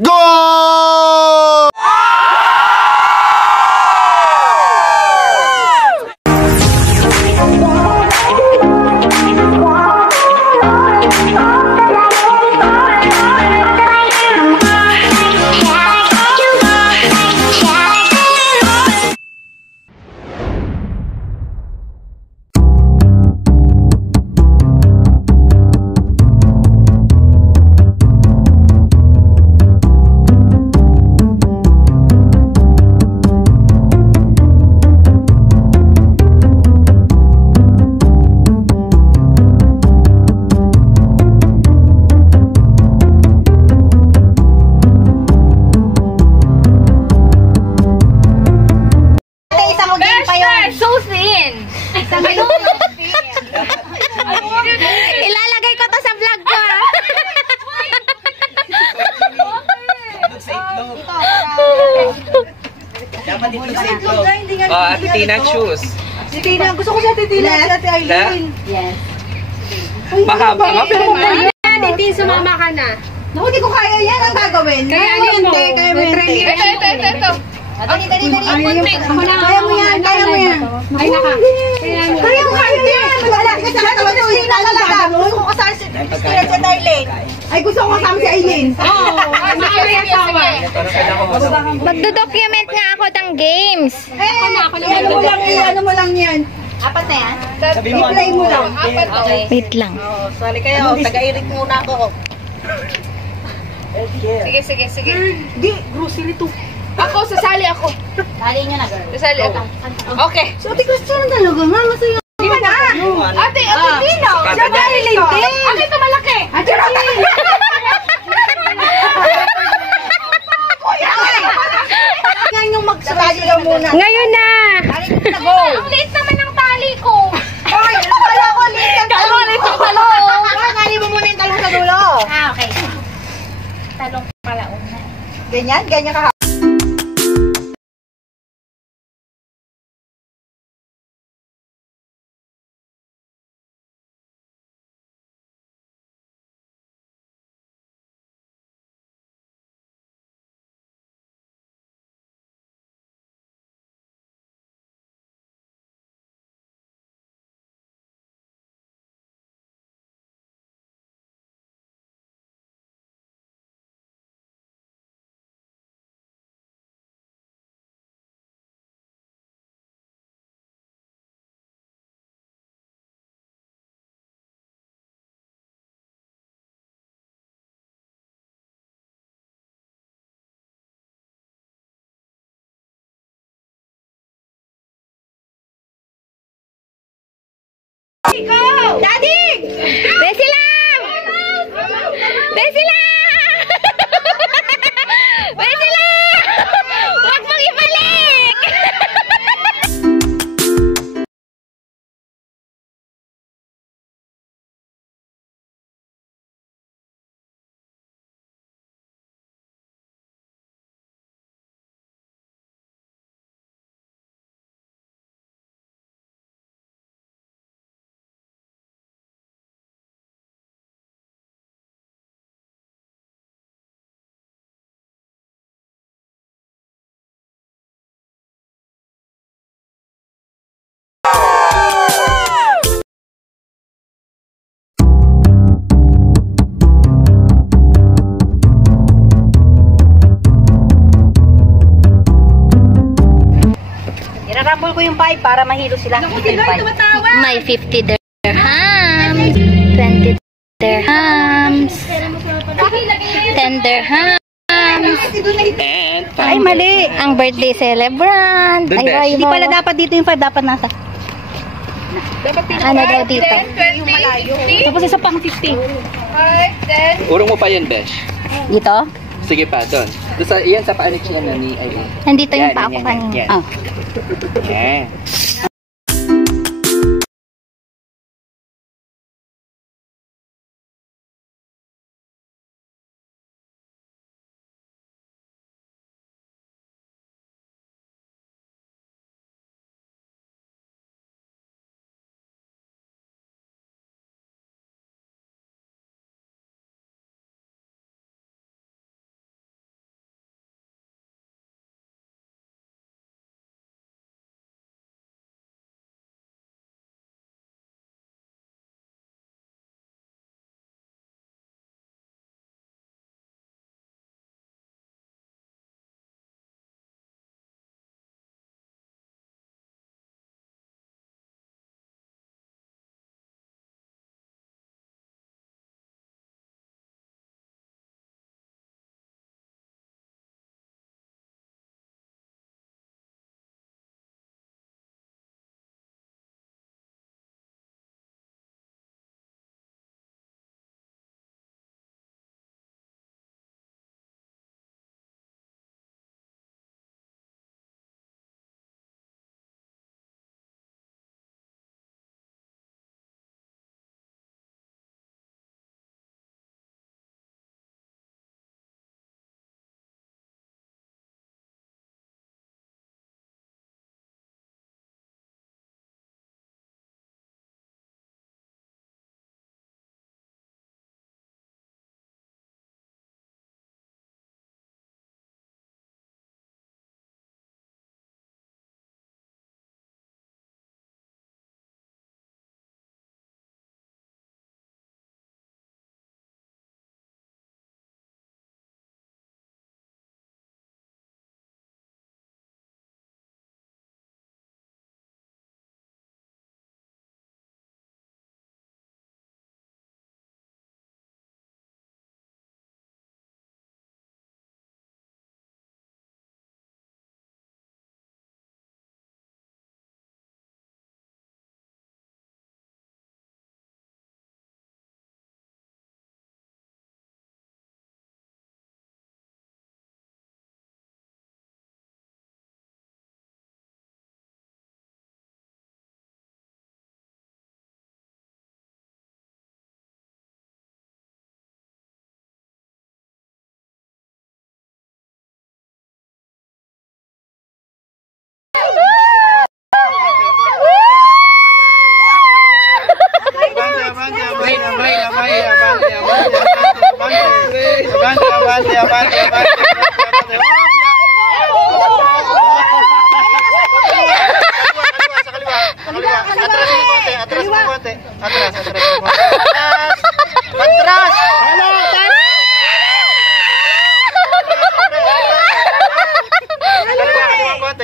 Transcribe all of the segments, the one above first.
Go! Ilalagay ko to sa vlog ko. Dapat dito sa itlog. Ate Tina, choose. Si Tina, gusto ko si Ate Tina, si Ate Aileen. Yes. Mahaba nga, pero Ate, sumama ka na. Naku, di ko kaya yan ang gagawin. Kaya mo. Kaya mo yan. Ito. Dali. Ako na. Kaya mo yan. Ay, naka. Kaya mo kaya yan. Wala ka sa katawan si Tina talaga. Gusto ko kasama si Aileen. Ay, gusto ko kasama si Aileen. Oo. Magdo-document nga ako ng games. Ano mo lang yan. Apat na yan? I-play mo lang. Wait lang. Sorry kayo. Taga-irik muna ako. Sige. Di, grocery to. Ako, sasali ako. Sali nyo na, girl. Sasali ako. Okay. So, Ate Christian talaga nga. Masaya. Di ba na? Ate Tino. Siya na Aileen din. Ano ito malaki? Ate Aileen. Yan yung magsasali daw muna. Ngayon na! Ang liit naman ng tali ko. Ay, wala ko liit ang talong. Ngali mo muna yung talong sa dulo. Okay. Talong pala una. Ganyan ka. Daddy! Besi lang! Besi lang! Besi lang! Huwag mong ibalik! Irarambol ko yung 5 para mahilo sila. May 50 dirhams, 20 dirhams, 10 dirhams. Ay, mali. Ang birthday celebrant. Doon, Besh. Ay, Hindi pala dapat dito yung 5, dapat nasa. Ano daw dito? 10, 20, 50. Tapos isa pang 50. 5, 10. urong mo pa yan, Besh. Dito? Sige pa, doon. Iyan sa paanik siya na ni Aileen. Nandito yung Yan, pa ako yan, kanina. yan. Oh. Yan.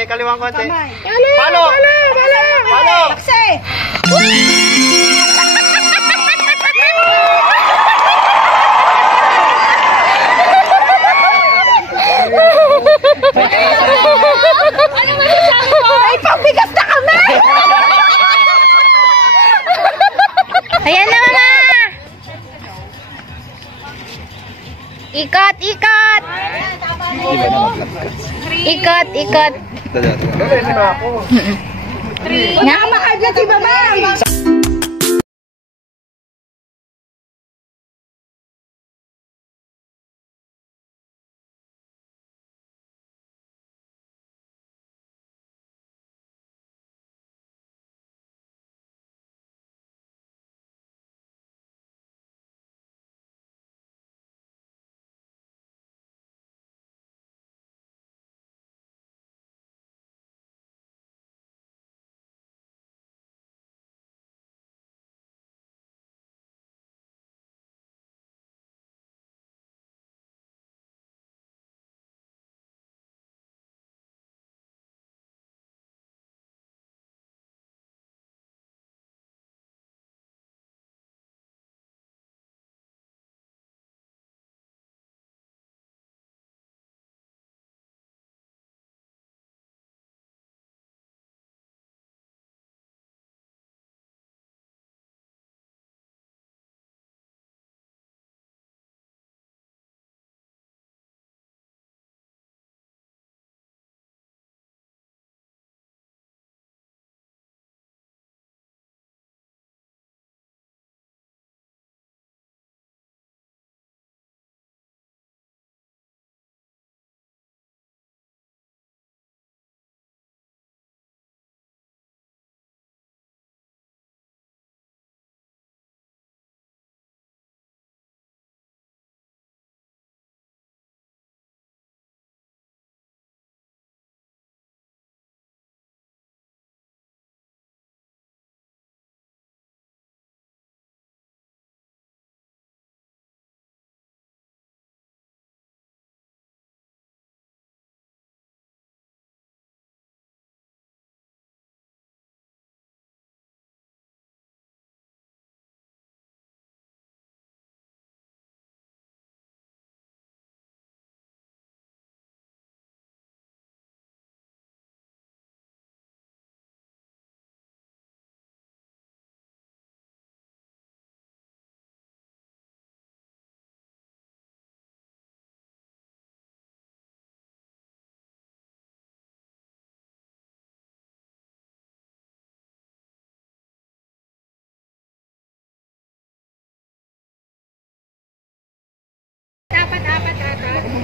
Kaliwang konti. Palo! Palo! Taksi! Ano masasabi mo? Ay, pambigas na kami! Ayan na, mama! Ikot, ikot! Ikot, ikot. Nakamakadlat si mama!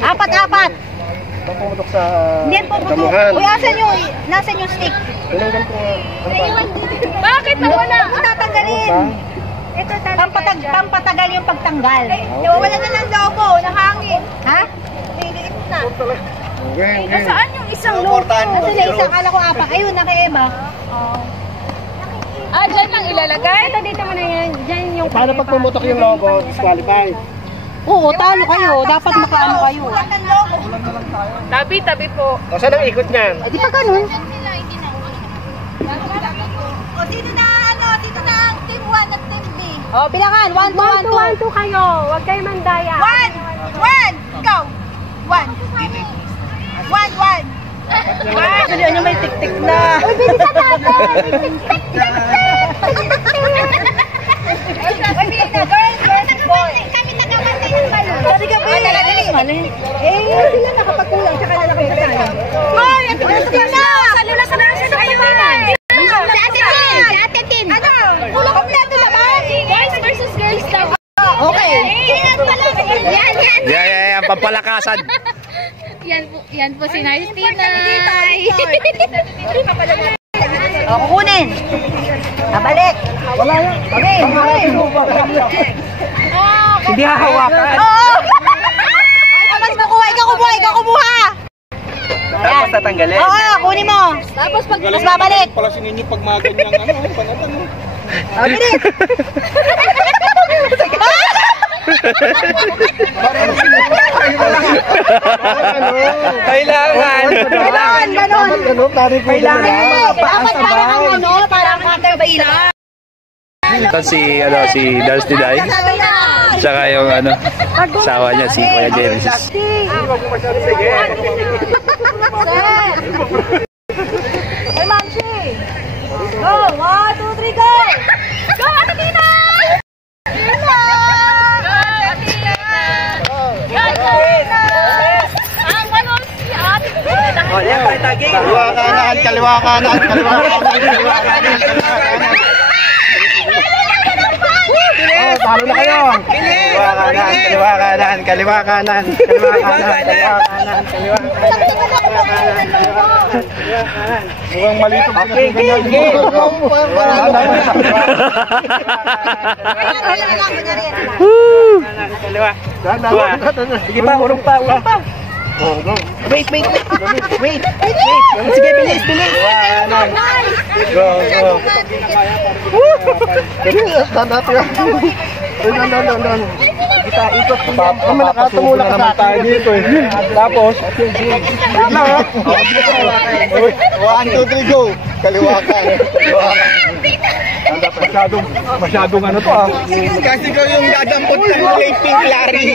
Apat-apat. Pumutok sa Hindi yan pumutok. Uy, nasan yung stick? Bakit nawala? Huwag mo tatanggalin. Ito talaga. Pampatagal yung pagtanggal. Wala na ng logo, nahangin. Ha? Liliit na. Saan yung isang Ano na isang kala ko apat. Ayun, na kay Emma. Ah, dyan lang ilalagay? Ito dito mo na yan. Dyan yung... Paano pag pumutok yung logo, disqualified? Oo, talo kayo. Dapat makaano kayo. Tabi po. O, saan ang ikot niyan? Eh, di pa ganun. O, sino na ang team 1 at team B? O, bilangan. 1, 2, 1, 2. 1, 2 kayo. Huwag kayo mandaya. 1! Go! 1. 1. Actually, ano may tik-tik na. Uy, bilis sa tato. Tik-tik. Girls, boy. Kami nagkakantay ng balon. Sabi ka ba eh? Sila nakapagkulang sa kanila kay kasaya. Hoy, ang tulas na! Salula sa nasa na kayo. Sa Ate Tin. Ano? Kulang kompleto naman. Boys versus girls daw. Okay. Yan. Ang pampalakasan. Yan po si Nice Tinay. O, kukunin. Balik. Wala yan. Hindi hahawakan. Oo! Mas makuha, ikaw kumuha! Tapos tatanggalin. Oo, kunin mo. Tapos pag babalik. Pala si Ninyo pag mga ganyang panatan. Bilis! Kailangan. Ganun, tari po. Dapat parang caterpillar. Ito si Dusty Day. Tsaka yung asawa niya si Kuya Genesis. Hey, Mamsi! Go! 1, 2, 3, go! Go, Ate Tina! Tina! Go, Ate Tina! Go, Ate Tina! Ang wanon si Ate Tina! O, yan, pataging. Kaliwa kanan, kaliwa kanan, kaliwa kanan, kaliwa kanan, kaliwa kanan. Oh, talo na kayo. Kaliwa kanan, kaliwa kanan, kaliwa kanan, kaliwa kanan, kaliwa kanan, kaliwa kanan. Mukhang malito pa na ganyan. Kaliwa. Sige pa, urong pa. Wait. Sige, bilis. Go. Doon. Kita ikot pa. Nakatulog na naman tayo dito eh. Tapos, 1, 2, 3, go. Kaliwa ka. Masyadong to ah. Kasi ko yung dadampot ng Pink Larry.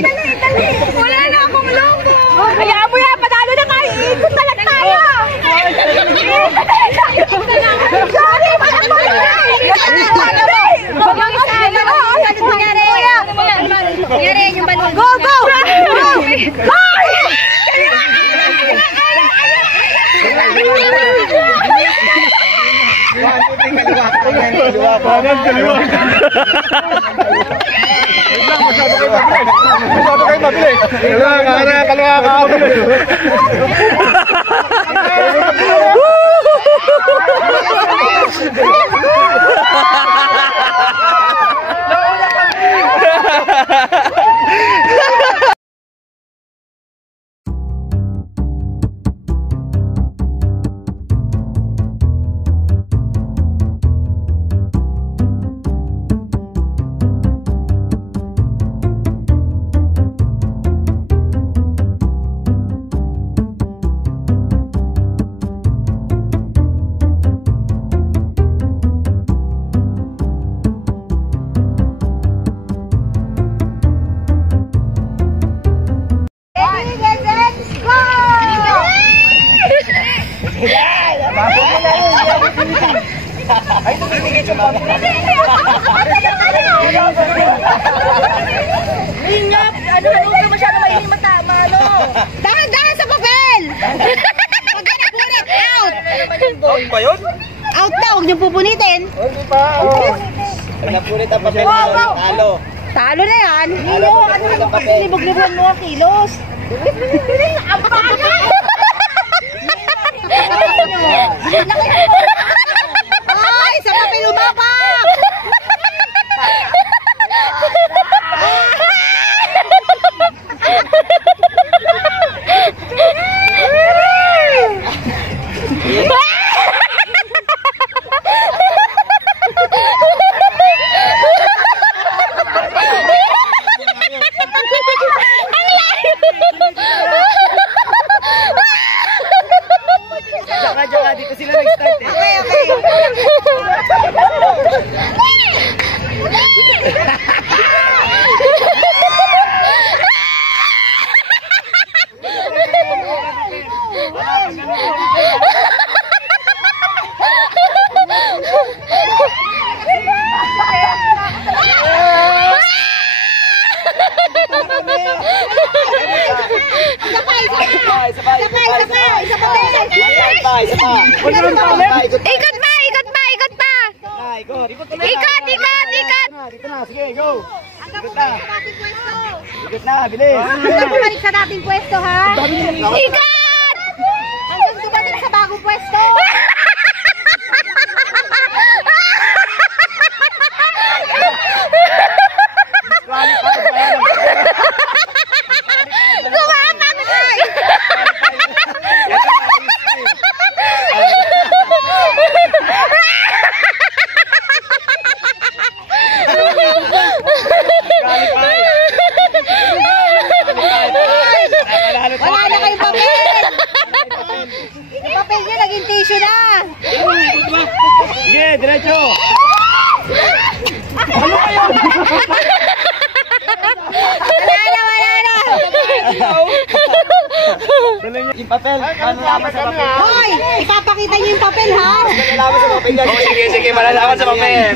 Wala na akong logo! Hayaan mo yan! Panalo na kayo! Ikot na lang tayo! Sorry! Parang mo na! Nangyari yung balon. Go! Kaliwa kayo mabilis. Kaliwa ka. Ano ka masyado mainit matama, no? Dahan sa papel! Huwag ka napunit! Out! Out ba yun? Out daw! Huwag niyong pupunitin! Hindi pa. Napunit ang papel na talo. Talo na yan! Hilo! Ano ka kasi libog-libuan mo ang kilos? Ang pangit! Ay! Sa papel umapak! Tsaka dito sila nag-start eh. Ikot pa! Ikot! Dito na, sige, go. Ikot na, bilis. Hanggang bumalik sa dating pwesto, ha? Ikot! Hanggang bumalik sa bagong pwesto. diretso. Ano kayo? Yung papel. Ano laban sa papel? Hoy! Ipapakita niyo yung papel, ha? Ano laban sa papel? Sige, sige. Malalaman sa papel.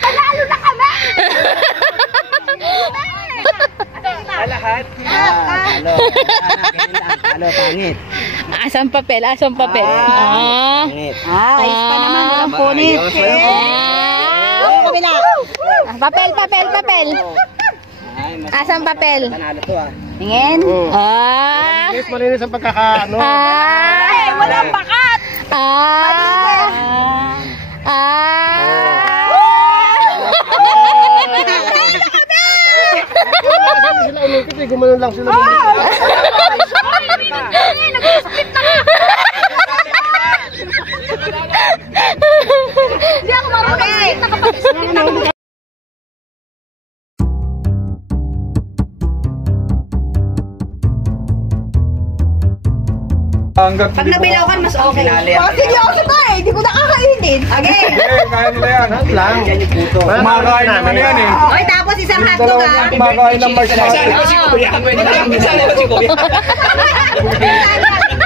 Panalo na kami! Lahat. Halo, pangit. Asang papel, asang papel. Pangit. Ayos pa naman, walang punit. Kabila. Papel, papel, papel. Asang papel. Panalo to ah. Tingin. Malinis ang pagkakaano. Ay, walang bakat! Sila umipit eh, gumanon lang sila. Hindi ako marunong. Nakapag-isip. Pag nabilaw ka, mas okay. Sige ako sa tayo, hindi ko nakakainin. Okay. Kaya nila yan. Lang. Kumakain naman yan eh. Oy, tapos isang hotdog ah. Kumakain ng marshmallow.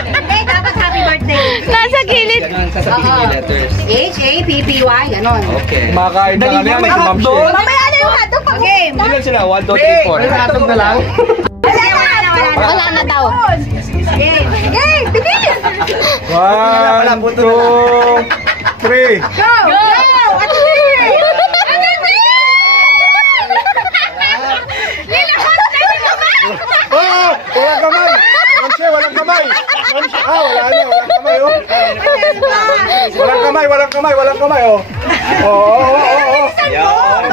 Hindi, dapat happy birthday. Nasa gilid. Sasabihin yung letters. H-A-P-P-Y, ganon. Okay. Kumakain na kami yan. May Ma'am Shea. Mamaya na yung hotdog pag game. Ilan sila? 1, 2, 3, 4. May hatog na lang. Wala na daw. Game, game, bilis. 1, 2, 3. Go! Go! Ate Mary! Ate Mary! Oh! Walang kamay! Ma'am Shea, walang kamay! Ma'am Shea, wala na, walang kamay oh! Walang kamay, walang kamay, walang kamay oh!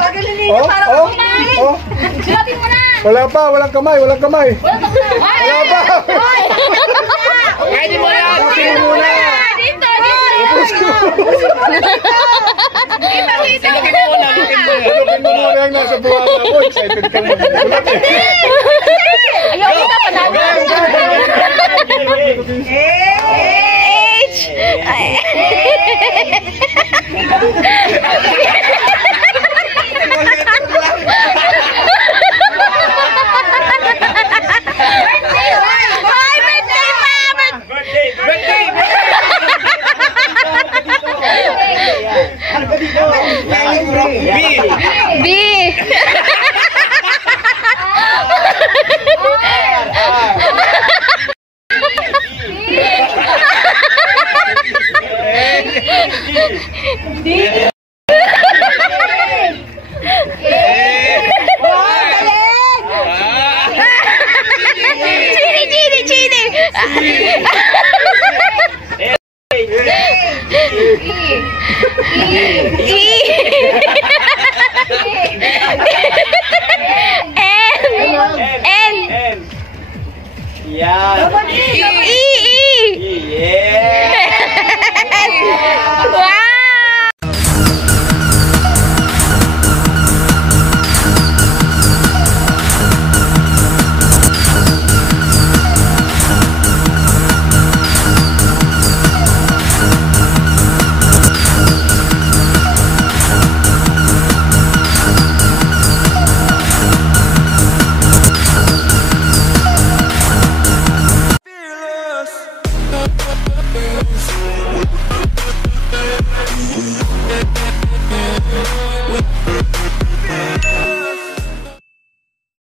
Pagalilinis para kumain. Silapin mo na. Wala pa, walang kamay, walang kamay! Wala pa! Pwede mo lang! Pusin mo muna! Dito, Silapin mo lang! Silapin mo muna yung nasa buwan mo. Excited ka mo. Ayaw kita panalo. B. Chini.